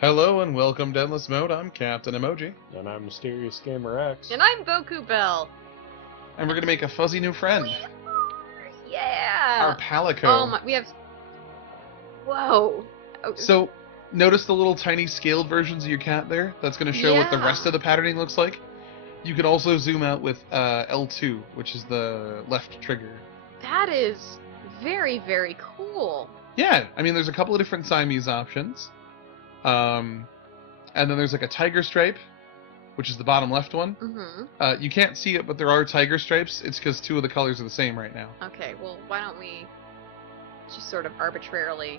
Hello and welcome to Endless Mode. I'm Captain Emoji. And I'm Mysterious Gamer X. And I'm Boku Bell. And we're gonna make a fuzzy new friend. Yeah. Our Palico. Oh my, we have. Whoa. Oh. So, notice the little tiny scaled versions of your cat there? That's gonna show what the rest of the patterning looks like. You can also zoom out with L2, which is the left trigger. That is very, very cool. Yeah, I mean, there's a couple of different Siamese options. And then there's like a tiger stripe, which is the bottom left one. Mm-hmm. You can't see it, but there are tiger stripes. It's because two of the colors are the same right now. Okay, well, why don't we just sort of arbitrarily...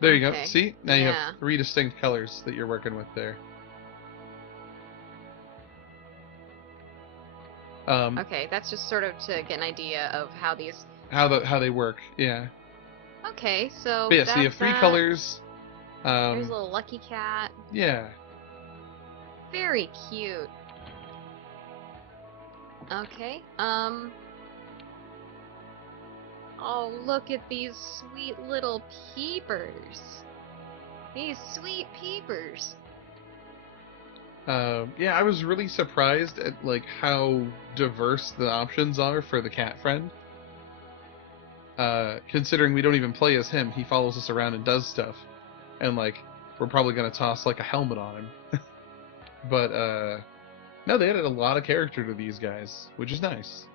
There you Okay. go. See? Now you Yeah. have three distinct colors that you're working with there. Okay, that's just sort of to get an idea of how these... How they work, yeah. Okay, so But yeah, that's so you have three that. colors. There's a little lucky cat. Yeah. Very cute. Okay, Oh, look at these sweet little peepers. These sweet peepers. Yeah, I was really surprised at like how diverse the options are for the cat friend. Considering we don't even play as him, he follows us around and does stuff. And like, we're probably gonna toss like a helmet on him. But no, they added a lot of character to these guys, which is nice.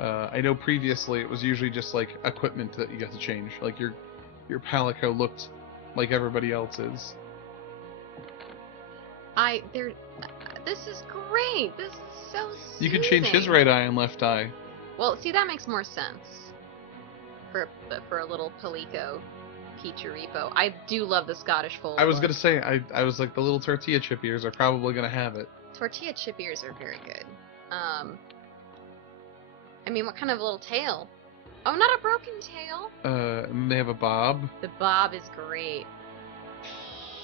I know previously it was usually just like equipment that you got to change. Like your Palico looked like everybody else's. This is great. This is so soothing. You can change his right eye and left eye. Well, see, that makes more sense for a little Palico Peacheripo. I do love the Scottish fold. I was gonna say, I was like, the little tortilla chip ears are probably gonna have it. Tortilla chip ears are very good. I mean, what kind of little tail? Oh, not a broken tail. And they have a bob. The bob is great.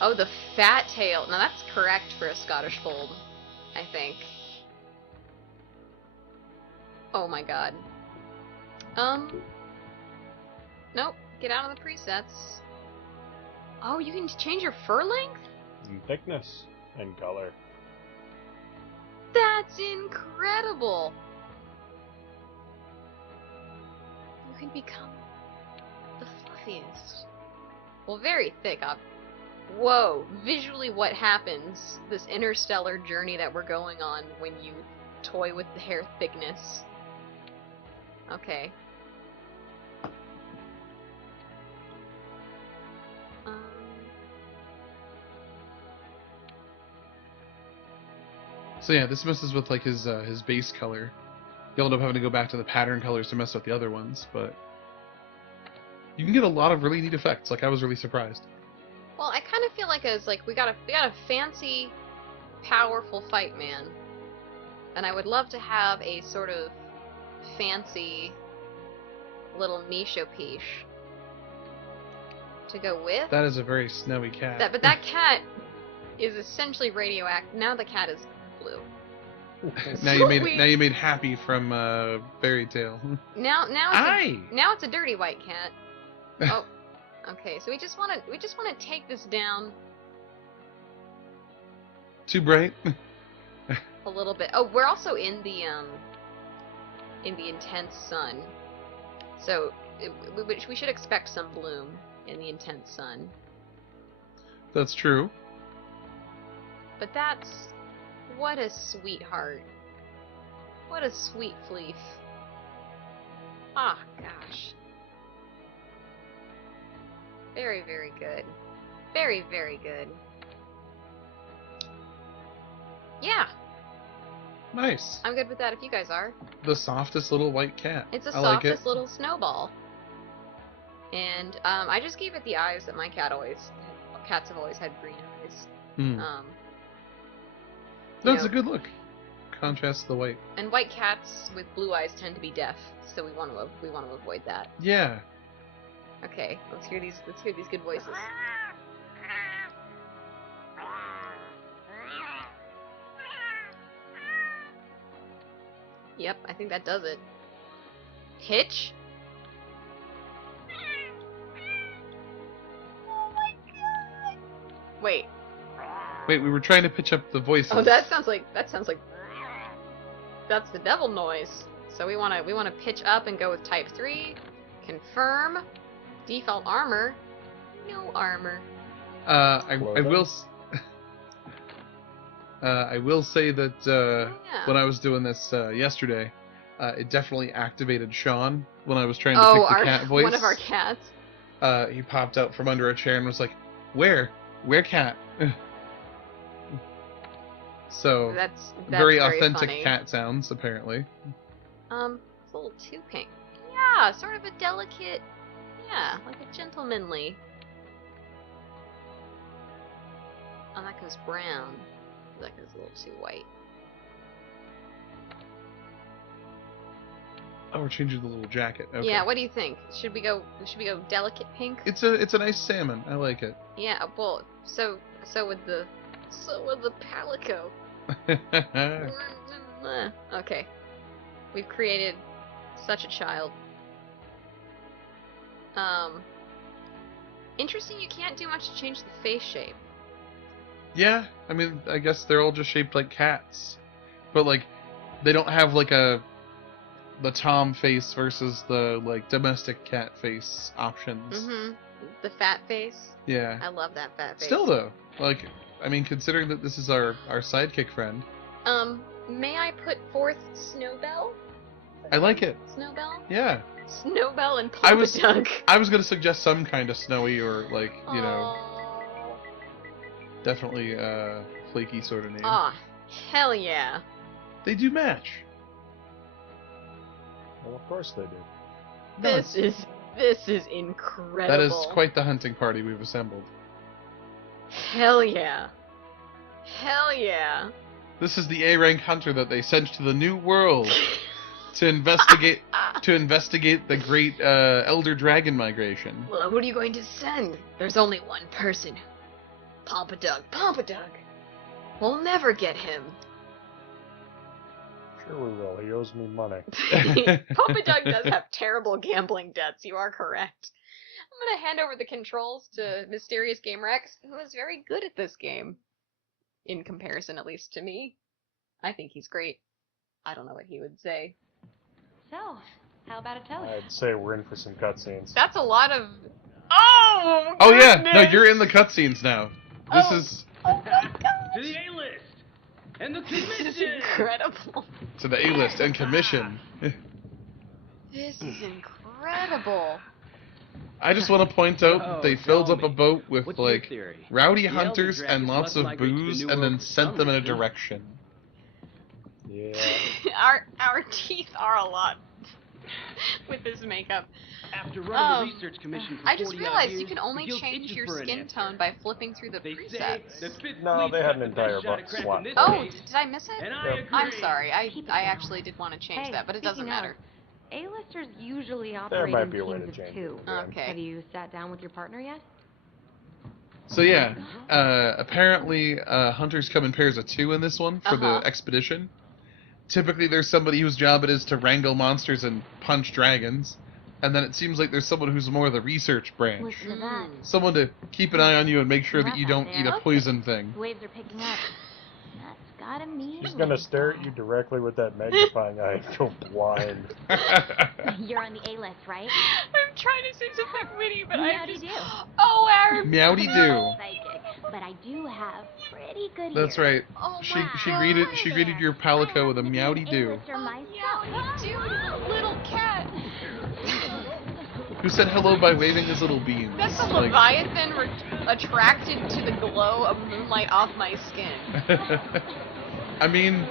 Oh, the fat tail. Now that's correct for a Scottish fold, I think. Oh my god. Nope. Get out of the presets. Oh, you can change your fur length? And thickness. And color. That's incredible! You can become the fluffiest. Well, very thick. Whoa! Visually what happens, this interstellar journey that we're going on when you toy with the hair thickness. Okay. So yeah, this messes with like his base color. You'll end up having to go back to the pattern colors to mess with the other ones, but you can get a lot of really neat effects. Like I was really surprised. Well, I kind of feel like we got a fancy, powerful fight man, and I would love to have a sort of fancy little Misho Piche to go with. That is a very snowy cat. But that cat is essentially radioactive. Now the cat is blue. now you made Happy from Fairy Tale. Now it's a dirty white cat. Oh, okay. So we just want to take this down Too bright. a little bit. Oh, we're also in the intense sun, so we should expect some bloom in the intense sun. That's true. But what a sweetheart. What a sweet fleef. Ah, gosh. Very, very good. Very, very good. Yeah. Nice. I'm good with that if you guys are. The softest little white cat. It's the I like softest it. little snowball. And I just gave it the eyes that cats have always had green eyes. Hmm. You That's know, a good look. Contrast to the white. And white cats with blue eyes tend to be deaf, so we want to avoid that. Yeah. Okay, let's hear these good voices. Yep, I think that does it. Hitch? Wait. Wait, we were trying to pitch up the voices. Oh, that sounds like that's the devil noise. So we wanna pitch up and go with type 3. Confirm. Default armor. No armor. I will say that when I was doing this yesterday, it definitely activated Sean when I was trying to pick the cat voice. One of our cats. He popped out from under a chair and was like, "Where cat?" So That's very authentic funny. cat sounds, apparently. It's a little too pink. Yeah, sort of a delicate. Yeah, like a gentlemanly. Oh, that goes brown. That goes a little too white. Oh, we're changing the little jacket. Okay. Yeah, what do you think? Should we go delicate pink? It's a nice salmon. I like it. Yeah, well, so would the Palico. Okay. We've created such a child. Interesting you can't do much to change the face shape. Yeah, I mean, I guess they're all just shaped like cats. But, like, they don't have, like, the Tom face versus the, like, domestic cat face options. Mm-hmm. The fat face. Yeah. I love that fat face. Still, though, like, I mean, considering that this is our sidekick friend. May I put forth Snowbell? I like it. Snowbell? Yeah. Snowbell and Pompadoug. I was gonna suggest some kind of snowy or, like, you know, definitely, flaky sort of name. Ah, hell yeah. They do match. Well, of course they do. This is incredible. That is quite the hunting party we've assembled. Hell yeah. Hell yeah. This is the A-rank hunter that they sent to the New World to investigate the great Elder Dragon migration. Well, who are you going to send? There's only one person. Pompadoug. Pompadoug. We'll never get him. Sure we will. He owes me money. Pompadoug does have terrible gambling debts. You are correct. I'm going to hand over the controls to Mysterious Game Rex, who is very good at this game. In comparison, at least to me. I think he's great. I don't know what he would say. So, how about a toast? I'd say we're in for some cutscenes. That's a lot of... Oh! Oh yeah, goodness! no, you're in the cutscenes now. This is Oh my god! To the A-list and the This is commission. incredible. to the A-list and commission. This is incredible. I just want to point out that they filled tell up a me. boat with, What's your like, theory? rowdy The Elder hunters Dragons and lots must of migrate to the booze New and then World for sent them in a some reason. direction. Yeah. Our teeth are a lot with this makeup. After running the research commission for I just 40-odd realized you years, can only the guild change itches your for an skin answer. tone by flipping through the They say presets. the fifth No, fleet's they had got an the best entire shot book at cracking slot. this Oh, case. did I miss it? And I Yep. agree. I'm sorry. Keep it I down. actually did want to change Hey, that, but it doesn't speaking matter. of, A-listers usually There operate might in be a way to teams of change two. it. again. Okay. Have you sat down with your partner yet? So yeah, apparently hunters come in pairs of 2 in this one for Uh-huh. the expedition. Typically there's somebody whose job it is to wrangle monsters and punch dragons. And then it seems like there's someone who's more the research branch. Listen to that. Someone to keep an eye on you and make sure that you don't eat a Okay. poison thing. The waves are picking up. That's gotta mean She's gonna stare at you directly with that magnifying eye and go blind. You're on the A-list, right? I'm trying to say something witty, but I Howdy just... do. Oh, our... Meowdy do. Psychic. But I do have pretty good That's ears. right. Oh She my greeted your Palico with a meowdy do. A-lister myself. Meowdy do, little cat. Who said hello by waving his little beams. That's the Like- Leviathan attracted to the glow of moonlight off my skin. I mean,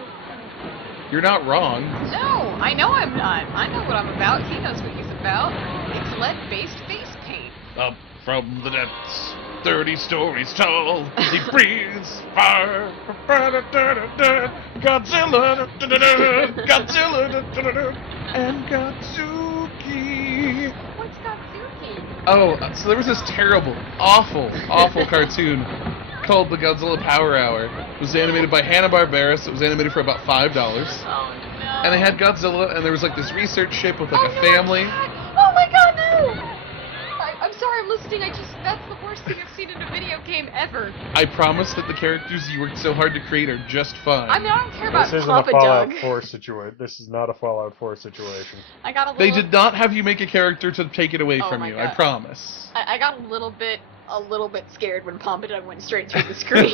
you're not wrong. No, I know I'm not. I know what I'm about. He knows what he's about. It's lead-based face paint. Up from the depths, 30 stories tall, he breathes fire. Godzilla, Godzilla, and Godzuki. What's Godzuki? Oh, so there was this terrible, awful cartoon called the Godzilla Power Hour. It was animated by Hanna-Barbera, so it was animated for about $5. Oh no. And they had Godzilla, and there was like this research ship with like Oh, a no, family. I can't. Oh my god, no! I'm sorry, I'm listening. That's the worst thing I've seen in a video game ever. I promise that the characters you worked so hard to create are just fine. I mean, I don't care about This isn't a Pompadoug. Fallout 4 situation. This is not a Fallout 4 situation. I got a little... They did not have you make a character to take it away Oh from my you, God. I promise. I got a little bit scared when Pompadoug went straight through the screen.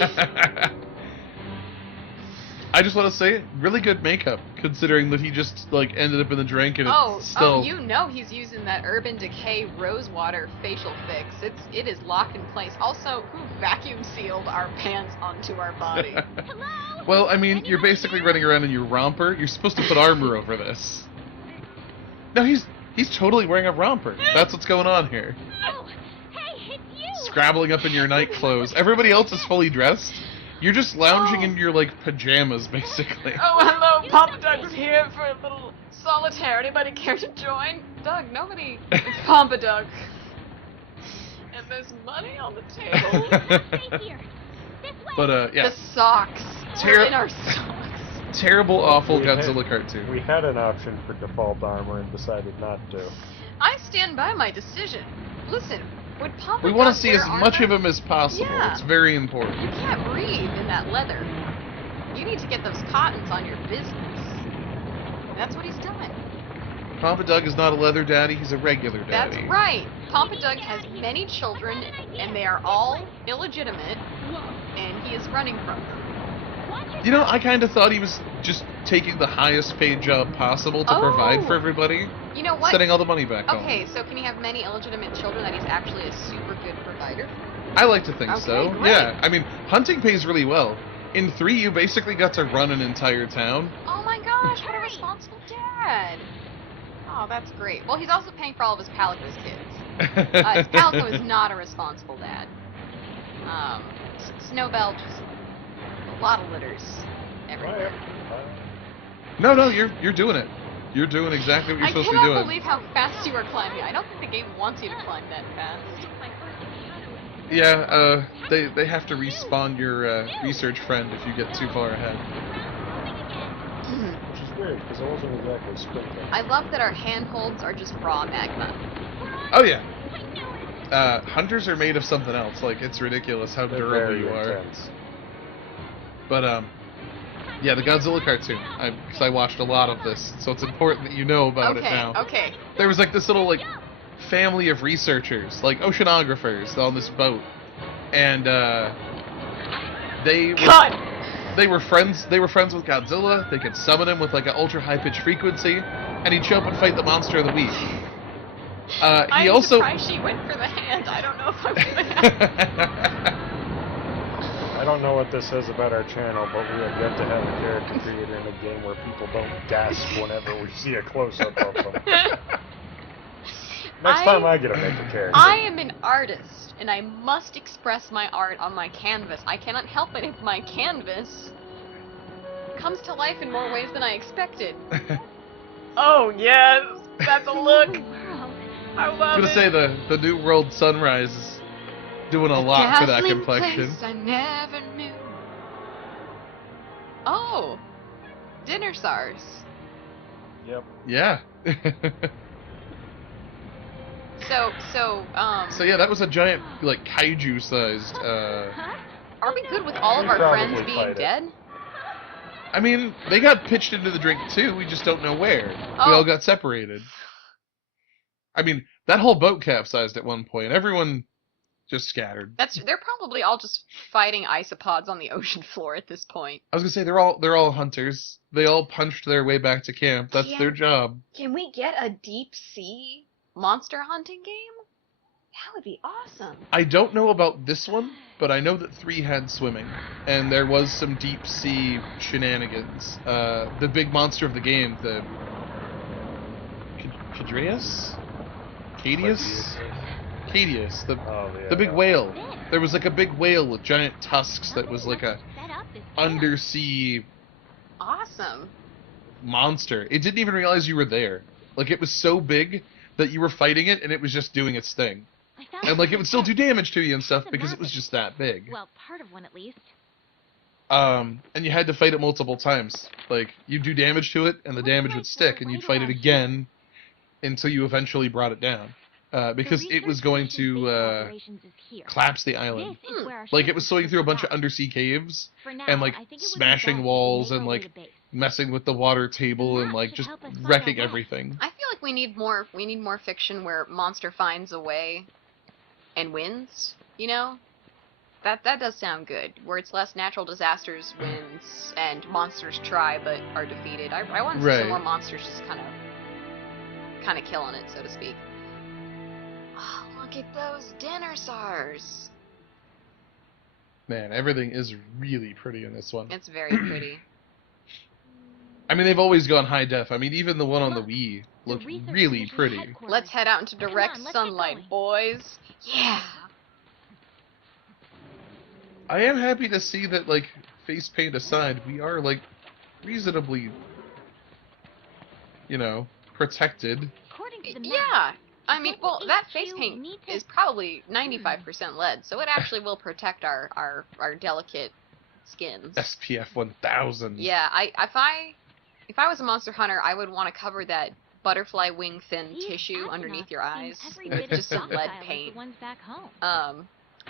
I just want to say, really good makeup, considering that he just, like, ended up in the drink and it's still... you know he's using that Urban Decay Rosewater facial fix. It is locked in place. Also, who vacuum sealed our pants onto our body? Hello? Well, I mean, you're basically running around in your romper. You're supposed to put armor over this. No, he's totally wearing a romper. That's what's going on here. Oh, hey, it's you! Scrabbling up in your night clothes. Everybody else is fully dressed. You're just lounging in your, like, pajamas, basically. Oh, hello, Pompadoug's here for a little solitaire. Anybody care to join? Doug, nobody. It's Pompadoug. And there's money on the table. Stay here. This way. But, yeah. The socks. We're in our socks. Terrible, awful We Godzilla cartoon. We had an option for default armor and decided not to. I stand by my decision. Listen, would Pompadoug We want to see wear as much armor? of him as possible. Yeah. It's very important. You can't breathe in that leather. You need to get those cottons on your business. That's what he's done. Pompadoug is not a leather daddy, he's a regular daddy. That's right. Pompadoug has many children, and they are all illegitimate, and he is running from them. You know, I kind of thought he was just taking the highest paid job possible to provide for everybody, You know what? sending all the money back home. Okay, so can he have many illegitimate children that he's actually a super good provider? I like to think Okay, so. great. Yeah, I mean, hunting pays really well. In 3, you basically got to run an entire town. Oh my gosh, what a responsible dad! Oh, that's great. Well, he's also paying for all of his Palico's kids. Palico is not a responsible dad. Snowbell just a lot of litters everywhere. No, you're doing it. You're doing exactly what you're I supposed to be cannot doing. believe how fast you are climbing. I don't think the game wants you to climb that fast. Yeah, they have to respawn your research friend if you get too far ahead. Which is weird, because it wasn't exactly sprinting. I love that our handholds are just raw magma. Oh yeah. Hunters are made of something else. Like, it's ridiculous how They're durable very you are. intense. But yeah, the Godzilla cartoon. Because I watched a lot of this, so it's important that you know about it now. Okay. There was like this little like family of researchers, like oceanographers, on this boat, and they were friends. They were friends with Godzilla. They could summon him with like an ultra high pitched frequency, and he'd show up and fight the monster of the week. I'm surprised she went for the hand. I don't know if I'm gonna I don't know what this says about our channel, but we have yet to have a character creator in a game where people don't gasp whenever we see a close-up of them. Next time I get to make a character. I am an artist, and I must express my art on my canvas. I cannot help it if my canvas comes to life in more ways than I expected. Oh, yes! That's a look! I love I was gonna say the New World Sunrise is doing a lot for that complexion. Place I never knew. Oh, dinner SARS. Yep. Yeah. So yeah, that was a giant, like, kaiju-sized, are we good with all of We'd our friends probably being fight it. dead? I mean, they got pitched into the drink too, we just don't know where. We Oh. all got separated. I mean, that whole boat capsized at one point. Everyone just scattered. They're probably all just fighting isopods on the ocean floor at this point. I was gonna say, they're all hunters. They all punched their way back to camp. That's their job. Can we get a deep sea monster hunting game? That would be awesome. I don't know about this one, but I know that 3 had swimming, and there was some deep sea shenanigans. The big monster of the game, the Cadreus? Cadius? Cadius, the big whale. There was like a big whale with giant tusks that was like a undersea Awesome. monster. It didn't even realize you were there. Like, it was so big that you were fighting it and it was just doing its thing. And like, it would still do damage to you and stuff because it was just that big. Well, part of one at least. And you had to fight it multiple times. Like, you'd do damage to it and the damage would stick, and you'd fight it again until you eventually brought it down. because it was going to collapse the island. Like, it was swimming through a bunch of undersea caves and, like, smashing walls and, like, messing with the water table and, like, just wrecking everything. I feel like we need more fiction where monster finds a way and wins, you know? That does sound good. Where it's less natural disasters wins and monsters try but are defeated. I want to see some more monsters just kind of killing it, so to speak. Oh, look at those dinner stars. Man, everything is really pretty in this one. It's very pretty. I mean, they've always gone high def. I mean, even the one on the Wii looked really pretty. Let's head out into direct sunlight, boys. Yeah. I am happy to see that, like, face paint aside, we are, like, reasonably, you know, protected. Yeah. I mean, well, that face paint is probably 95% lead, so it actually will protect our delicate skins. SPF 1000. Yeah, if I was a monster hunter, I would want to cover that butterfly wing thin tissue underneath your eyes with just some lead paint.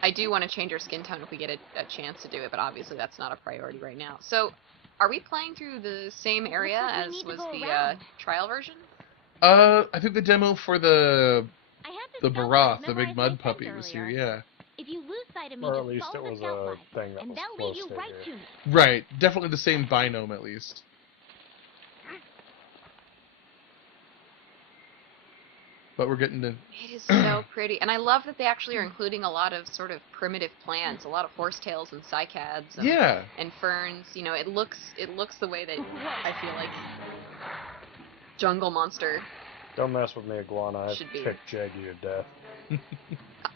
I do want to change our skin tone if we get a chance to do it, but obviously that's not a priority right now. So, are we playing through the same area as was the trial version? I think the demo for the Barath, the big mud puppy, was here, yeah. If you lose sight of me, Or at least it was a thing that was close to here. Right, definitely the same binome at least. But we're getting to... It is so pretty. And I love that they actually are including a lot of sort of primitive plants, a lot of horsetails and cycads and ferns. You know, it looks the way that I feel like Jungle Monster. Don't mess with me, iguana. I Should be. kick Jaggy to death.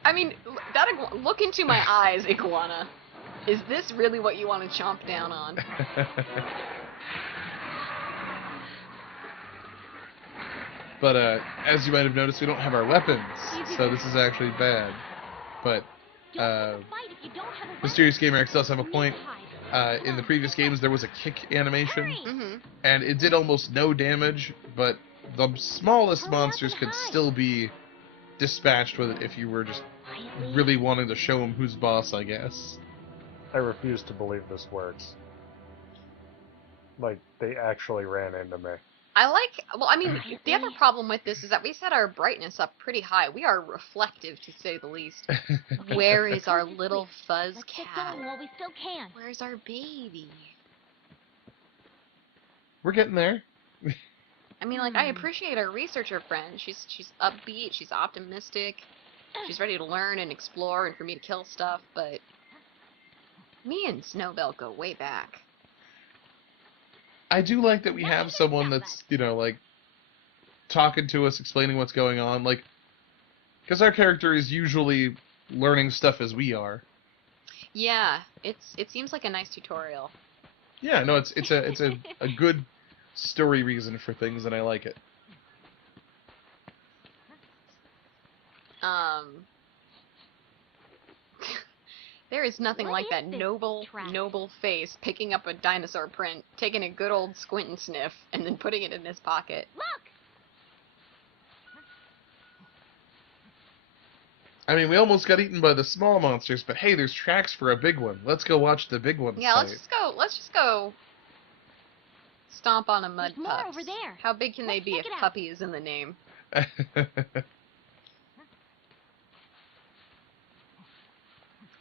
I mean, look into my eyes, iguana. Is this really what you want to chomp down on? But as you might have noticed, we don't have our weapons, so this is actually bad. But Mysterious Gamer X does have a point. In the previous games, there was a kick animation, and it did almost no damage, but the smallest monsters could still be dispatched with it if you were just really wanting to show them who's boss, I guess. I refuse to believe this works. Like, they actually ran into me. Well, I mean, the other problem with this is that we set our brightness up pretty high. We are reflective, to say the least. Where is our little fuzz cat? While we still can. Where's our baby? We're getting there. I mean, like, I appreciate our researcher friend. She's upbeat, she's optimistic, she's ready to learn and explore and for me to kill stuff, but me and Snowbell go way back. I do like that we have someone that's, you know, like, talking to us, explaining what's going on, like, because our character is usually learning stuff as we are. Yeah, it seems like a nice tutorial. Yeah, no, it's a good story reason for things, and I like it. There is nothing like that noble face picking up a dinosaur print, taking a good old squint and sniff, and then putting it in his pocket. Look! I mean, we almost got eaten by the small monsters, but hey, there's tracks for a big one. Let's go watch the big one. Yeah, let's just go stomp on a mud There's pup. more over there. How big can they be if puppy is in the name?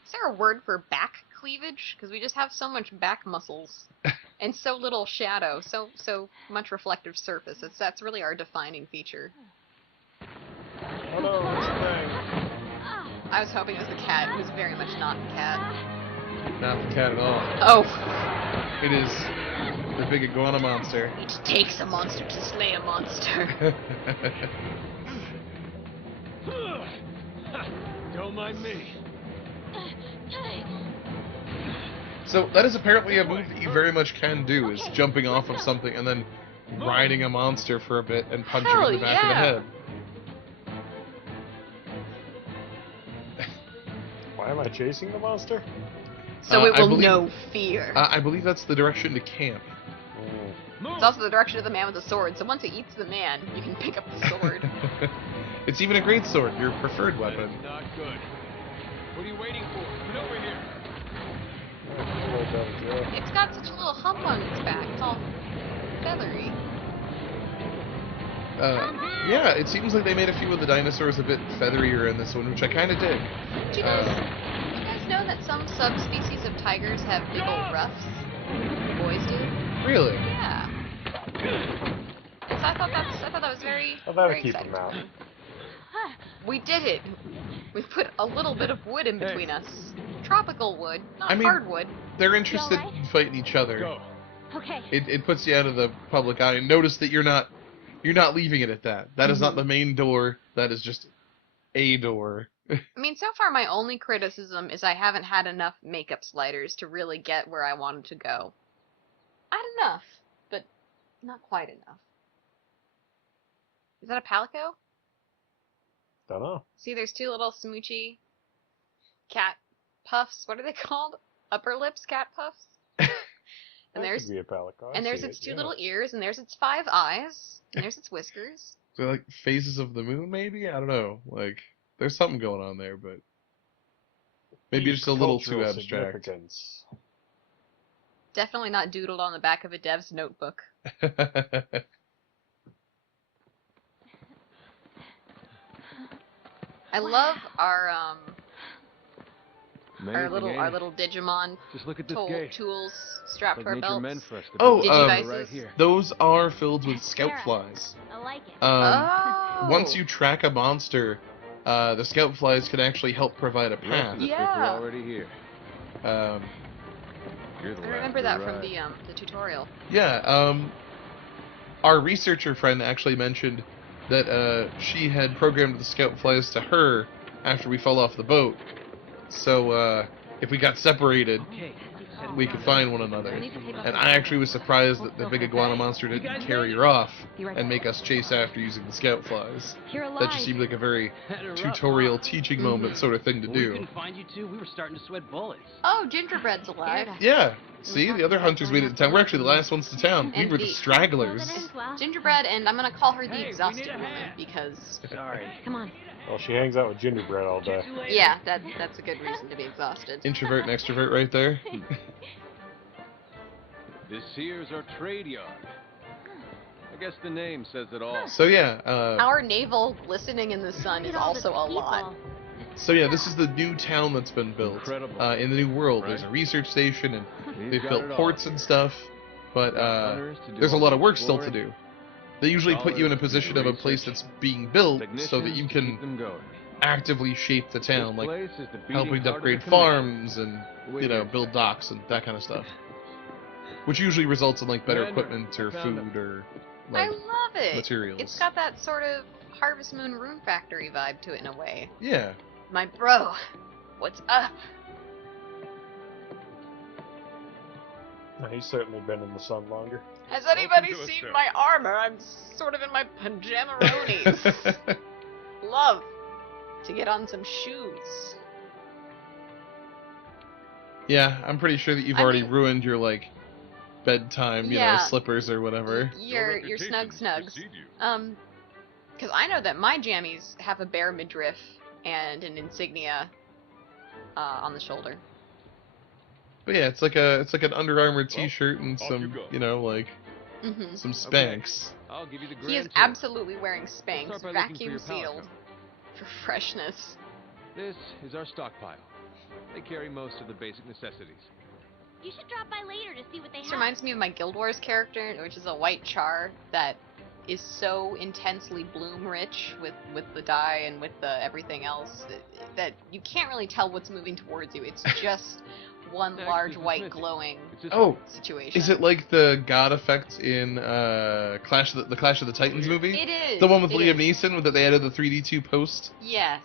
Is there a word for back cleavage? Because we just have so much back muscles and so little shadow, so much reflective surface. That's really our defining feature. Oh no, it's a thing. I was hoping it was the cat. It was very much not the cat. Not the cat at all. Oh. It is the big iguana monster. It takes a monster to slay a monster. Don't mind me. So that is apparently a move that you very much can do, is jumping off of something and then riding a monster for a bit and punching it in the back of the head. Why am I chasing the monster? So it will know fear. I believe that's the direction to camp. It's also the direction of the man with the sword, so once it eats the man, you can pick up the sword. It's even a greatsword, your preferred weapon. That's not good. What are you waiting for? Get over here. It's got such a little hump on its back. It's all feathery. Yeah, it seems like they made a few of the dinosaurs a bit featherier in this one, which I kind of dig. Do you guys know that some subspecies of tigers have big old ruffs? Boys do. Really? Yeah. So I thought that was very, Well, that'll very keep exciting. them out. We did it. We put a little bit of wood in between us. Tropical wood, not I mean, hardwood. They're interested alright? in fighting each other. Go. Okay. It puts you out of the public eye. And notice that you're not leaving it at that. That is not the main door. That is just a door. I mean, so far my only criticism is I haven't had enough makeup sliders to really get where I wanted to go. I had enough, but not quite enough. Is that a Palico? Don't know. See, there's two little smoochy cat puffs. What are they called? Upper lips cat puffs? And That there's could be a Palico. I and there's see its it, two yeah. little ears, and there's its 5 eyes, and there's its whiskers. So like phases of the moon, maybe? I don't know. Like there's something going on there, but maybe Deep just a little too cultural abstract. significance. Definitely not doodled on the back of a dev's notebook. I love our little Digimon Just look at this gate. tools strapped Like to our nature belts. meant for us to Oh, build Digivices. right here. Those are filled with scout flies. I like it. Oh. Once you track a monster, the scout flies can actually help provide a The rest path. of the Yeah. trip are already here. Um, You're the I last remember to that from arrive. the tutorial. yeah, our researcher friend actually mentioned that she had programmed the scout flies to her after we fell off the boat. So if we got separated, Okay. we could find one another. I need to tape up And my I actually was surprised that the big iguana monster You didn't guys carry made her off Be right and back. make us chase after using the scout flies. You're alive. That just seemed like a very Had a rough tutorial run. teaching moment sort of thing to When we do. couldn't find you two, we were starting to sweat bullets. Oh, Gingerbread's alive. Yeah, see, the other hunters made it to town. We're actually the last ones to town. We And were the the- stragglers. Gingerbread, and I'm gonna call her the Hey, we exhausted need a woman hand. because Sorry. Come on. Well, she hangs out with gingerbread all day. Too late. yeah, that's a good reason to be exhausted. Introvert and extrovert right there. This here's our trade yard. I guess the name says it all. So yeah, Our navel glistening in the sun is Look at all also the a lot. people. this is the new town that's been built. Incredible. In the new world, there's a Right? research station and We've they've got built it all ports here. and stuff, but Hunters to do there's a all lot the of work still to exploring. do. They usually put you in a Scholars to do position of a place research. that's being built so that Technicians you to keep can them going. actively shape the town, This like place is the beating helping to heart of upgrade the commission. farms and Wait here. build docks and that kind of stuff. Which usually results in like better Commander, equipment or I found food or I like love it. materials. It's got that sort of Harvest Moon Rune Factory vibe to it in a way. Yeah. My bro, what's up? He's certainly been in the sun longer. Has anybody to us, seen sir. my armor? I'm sort of in my pajamaronis. Love to get on some shoes. Yeah, I'm pretty sure that you've I already mean- ruined your like bedtime, Yeah. slippers or whatever. Your snug snugs. Because I know that my jammies have a bare midriff and an insignia on the shoulder. But yeah, it's like an Under Armour Well, T-shirt and off you some go. like Mm-hmm. some Spanx. I'll give you the grand He is tour. absolutely wearing Spanx, Start by looking for vacuum your sealed, Palico. for freshness. This is our stockpile. They carry most of the basic necessities. You should drop by later to see what they This have. reminds me of my Guild Wars character, which is a white char that is so intensely bloom rich with the dye and with the everything else that you can't really tell what's moving towards you. It's just one Next large is the white smithy. glowing It's this Oh, situation. is it like the God effect in Clash of the Titans movie? It is. The one with it Liam is. Neeson that they added the 3D2 post, Yes.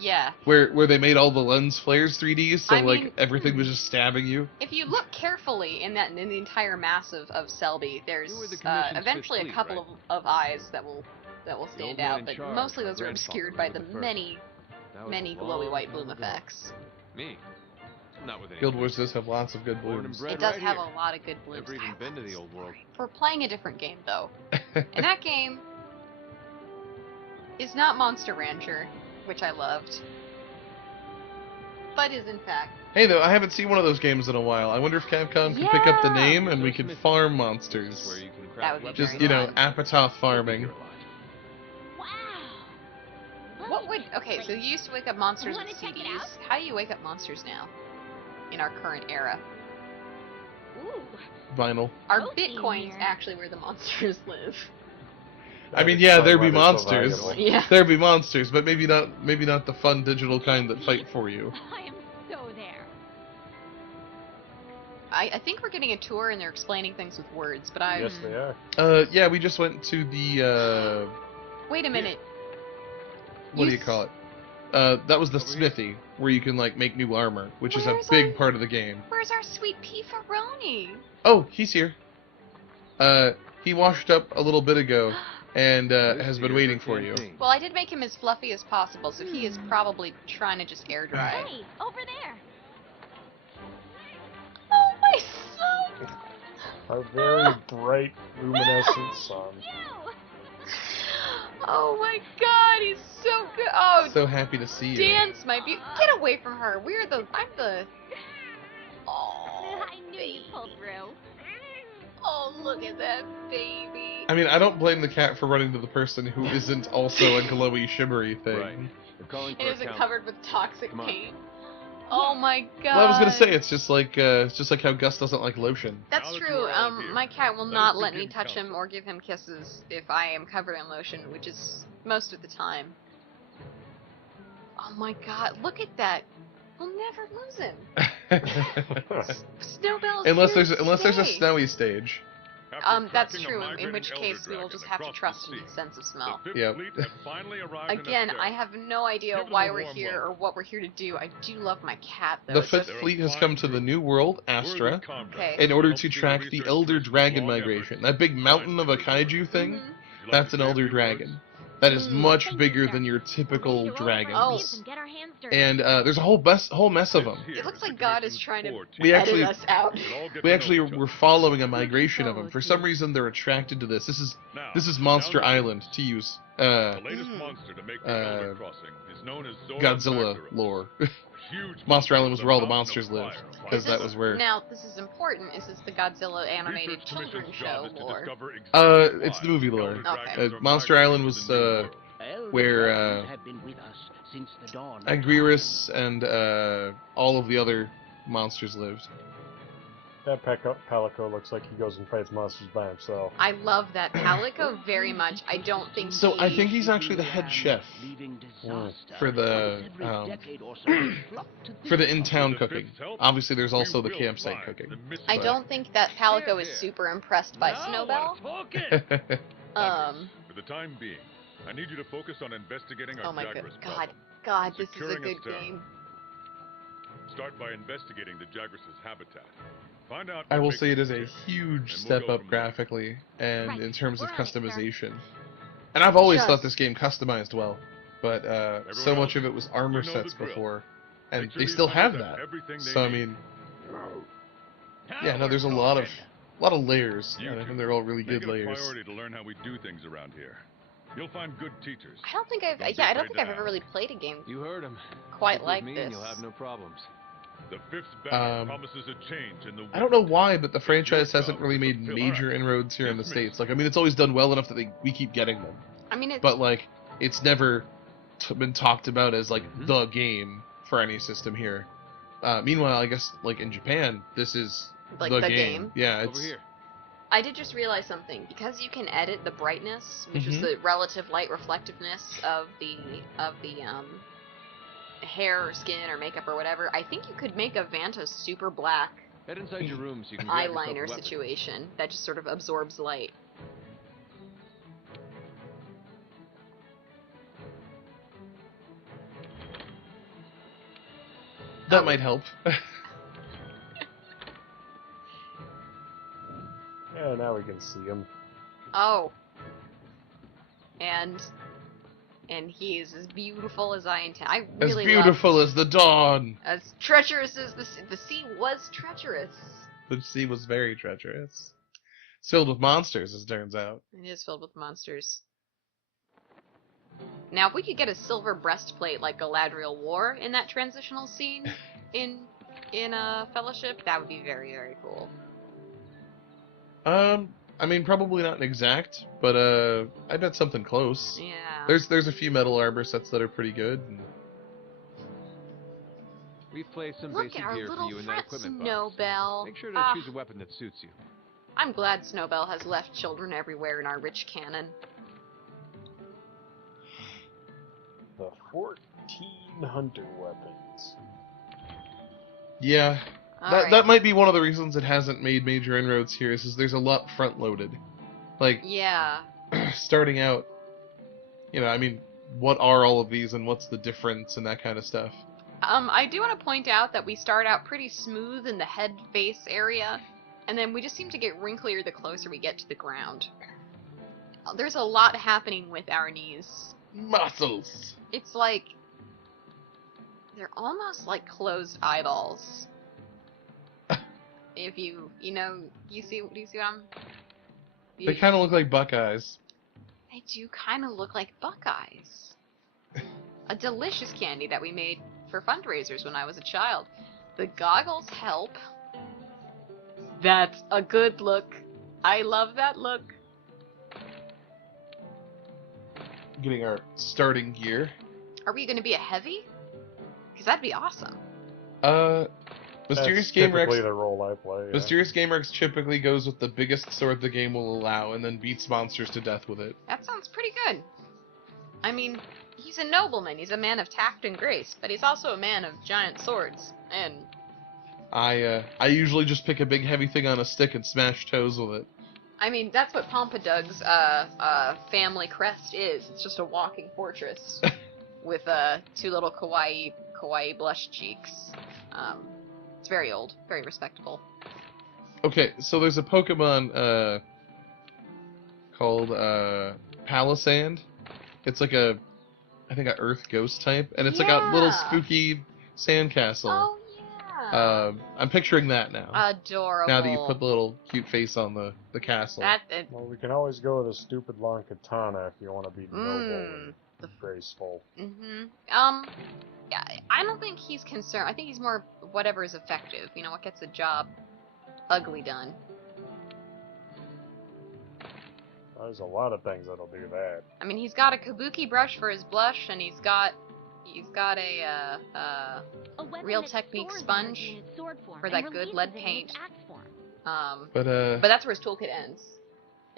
Yeah. where they made all the lens flares 3D, so I like mean, everything was just stabbing you. If you look carefully in the entire mass of Selby, there's You were the Commission's eventually fifth a fleet, couple right? of eyes that will old stand man out, in but charge, mostly my those are grandfather, obscured by was the the first. many That was many a glowy long white time bloom ago. effects. Me. Not with any Guild Wars does have lots of good Born and blooms. bred It does right have here. a lot of good blooms. Never even been to the old world. We're playing a different game though. In that game, is not Monster Rancher, which I loved, but is in fact. Hey, though, I haven't seen one of those games in a while. I wonder if Capcom can pick up the name and we can farm monsters. That would be Just, very fun. Apatow farming. Wow. What would... Okay, so you used to wake up monsters Wanna with check it CDs. out? How do you wake up monsters now? In our current era. Ooh. Vinyl. Are Oh, bitcoins dear. actually where the monsters live? I mean, That yeah, explains there why be they're so monsters. valuable. Yeah. There be monsters, but maybe not the fun digital kind that fight for you. I am so there. I think we're getting a tour and they're explaining things with words, but I... Yes, they are. Yeah, we just went to the, Wait a minute. what do you s- call it? That was the smithy, where you can, make new armor, which is a Where's big our- part of the game. Where's our sweet P-Faroni? Oh, he's here. He washed up a little bit ago, and, has been waiting for you. Well, I did make him as fluffy as possible, so he is probably trying to just air dry. Hey, over there. Oh, my son! A very bright, luminescent sun. You. Oh my god, he's so good. Oh, So happy to see you. dance my beauty. Get away from her. I'm the... Oh, I knew you'd pull through. Oh, look at that baby. I mean, I don't blame the cat for running to the person who isn't also a glowy, shimmery thing. Right. We're calling for And a isn't count. covered with toxic Come on. paint. Oh my god. Well, I was gonna say it's just like how Gus doesn't like lotion. That's Now that true. you are all here, My cat will let not us let me begin touch him council. or give him kisses if I am covered in lotion, which is most of the time. Oh my god, look at that. We'll never lose him. Snowbell's unless here there's a to stay. snowy stage. After That's tracking a true, in migrating which elder case we will dragon just have to across trust the in his sea, sense of smell. the Fifth Yep. Fleet had finally arrived in Again, Estero. I have no idea Give them why a we're warm here or welcome. what we're here to do. I do love my cat, though. The It's Fifth just- Fleet has come to the New World, Astra, Okay. in order Help to see the track the research Elder mission's Dragon long migration. efforts. That big mountain of a kaiju thing, Mhm. Would you like that's to an say a Elder few Dragon. words? That is Mm. much Thank you, bigger sir. than your We'll typical make sure roll up our dragons. sleeves and get our hands dirty. And there's a whole mess of them. This It here looks is like the God is Commission's trying to core team. We edit actually- us out. We should all get We to actually know each were other. following a migration of them. forward For to some it. reason, they're attracted to this. This is Now, Monster down the Island streets. to use The latest Mm. monster to make the Elder Crossing is known as Zora Godzilla Magdaros. lore. A huge Monster Island was with a where all the mountain of monsters live, fire because Is that this- was where. Now, this is important. Is this the Godzilla animated Research children's Commission's show job is to lore? discover exactly It's the why movie the lore. Elder Okay. Dragons are Monster migrating Island to was, the New World. where, have been with us since the dawn. Agriris and all of the other monsters lived. That Palico looks like he goes and fights monsters by himself. I love that Palico very much. I don't think So I he- think he's actually the head chef for the for the in-town With the cooking. Fifth's help, Obviously, there's also we the will campsite find cooking. the missing I but- don't think that Palico is super impressed by Snowbell. Um. For the time being, I need you to focus on investigating our Oh my Jagras god. problem. God, this is a Securing good Estero. game. Start by investigating the Jagras' habitat. Find out I what will makes say it them is a tick. huge And we'll step go up from there. graphically and Right. in terms of We're on it, sir. customization. And I've always Just- thought this game customized well, but so Everyone much else, of it was armor you know the sets drill. before, and Make sure they the still have assemblers that. everything they So I need. mean, yeah, no, there's a lot of layers, You and I two, think they're all really Make good it a layers. priority to learn how we do things around here. You'll find good teachers. I don't think I've. Don't be Yeah, I don't afraid think to I've ever ask. really played a game You heard him. quite like this. You'll have no problems. The fifth banner promises a change in the I don't know wind. why, but the It's your franchise hasn't job really to made fulfill. major Alright. inroads here in the Dismissed. States. Like, I mean, it's always done well enough that we keep getting them. I mean, it's But, like, it's never been talked about as, like, Mhm. the game for any system here. Meanwhile, I guess, like, in Japan, this is like the the game. game. Yeah, Over it's... here. I did just realize something because you can edit the brightness, which is Mhm. the relative light reflectiveness of the hair or skin or makeup or whatever. I think you could make a Vanta super black Head inside your room so you can grab yourself a eyeliner weapon. situation that just sort of absorbs light. That might help. Yeah, now we can see him. Oh. And he's as beautiful as I intend. I As really beautiful as the dawn! love, as treacherous as the sea was treacherous. The sea was very treacherous. It's filled with monsters, as it turns out. It is filled with monsters. Now, if we could get a silver breastplate like Galadriel wore in that transitional scene in Fellowship, that would be very, very cool. I mean, probably not an exact, but I bet something close. Yeah. There's a few metal armor sets that are pretty good. And... We've placed some Look basic at our gear for little you in that friend equipment box. Snowbell. Make sure to choose a weapon that suits you. I'm glad Snowbell has left children everywhere in our rich canon. The 14 hunter weapons. Yeah, Alright. that might be one of the reasons it hasn't made major inroads here. Is there's a lot front loaded. Like Yeah. starting out, you know, I mean, what are all of these and what's the difference and that kind of stuff. I do want to point out that we start out pretty smooth in the head face area, and then we just seem to get wrinklier the closer we get to the ground. There's a lot happening with our knees. Muscles. It's like they're almost like closed eyeballs. If you know, do you see what I'm? They kind of look like Buckeyes. They do kind of look like Buckeyes. A delicious candy that we made for fundraisers when I was a child. The goggles help. That's a good look. I love that look. Getting our starting gear. Are we going to be a heavy? Because that'd be awesome. Mysterious That's Game typically Rex. the role I play. Yeah. Mysterious Game Rex typically goes with the biggest sword the game will allow, and then beats monsters to death with it. That sounds pretty good. I mean, he's a nobleman. He's a man of tact and grace, but he's also a man of giant swords. And I usually just pick a big heavy thing on a stick and smash toes with it. I mean, that's what Pompadoug's family crest is. It's just a walking fortress with two little kawaii blush cheeks. It's very old, very respectable. Okay, so there's a Pokemon called Palisand. It's like I think a Earth Ghost type, and it's like a little Yeah. spooky sandcastle. Oh yeah. I'm picturing that now. Adorable. Now that you put the little cute face on the castle. Well, we can always go with a stupid long katana if you want to be noble and graceful. Yeah, I don't think he's concerned. I think he's more whatever is effective. You know, what gets a job ugly done. There's a lot of things that'll do that. I mean, he's got a kabuki brush for his blush, and he's got a A weapon Real that Technique stores sponge energy in its sword form for and that good releases lead it in paint. its axe form. But that's where his toolkit ends,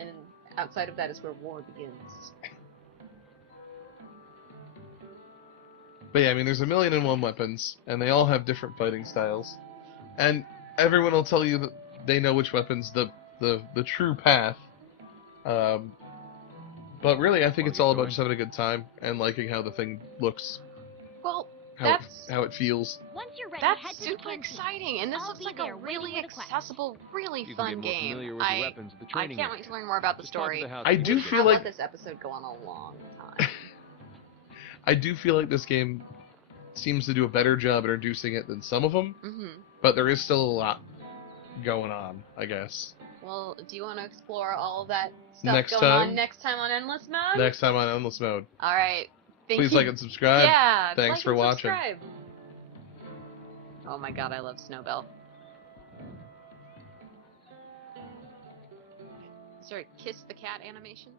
and outside of that is where war begins. But yeah, I mean, there's 1,000,001 weapons, and they all have different fighting styles, and everyone will tell you that they know which weapon's the true path. But really, I think it's all about just having a good time and liking how the thing looks, Well, how it feels. Once you're ready, that's head to the super canteen. exciting, and this I'll looks be like a there waiting really with a quest. accessible, really You can fun get more game. familiar with the weapons at the I training can't wait area. to learn more about the Just talk to story. the house I do manager. feel I'll like let this episode go on a long time. I do feel like this game seems to do a better job at introducing it than some of them, but there is still a lot going on, I guess. Well, do you want to explore all of that stuff Next going time? on next time on Endless Mode? Next time on Endless Mode. All right. Thank Please you. like and subscribe. Yeah. Thanks like for and watching. subscribe. Oh my god, I love Snowbell. Is there a kiss the cat animation?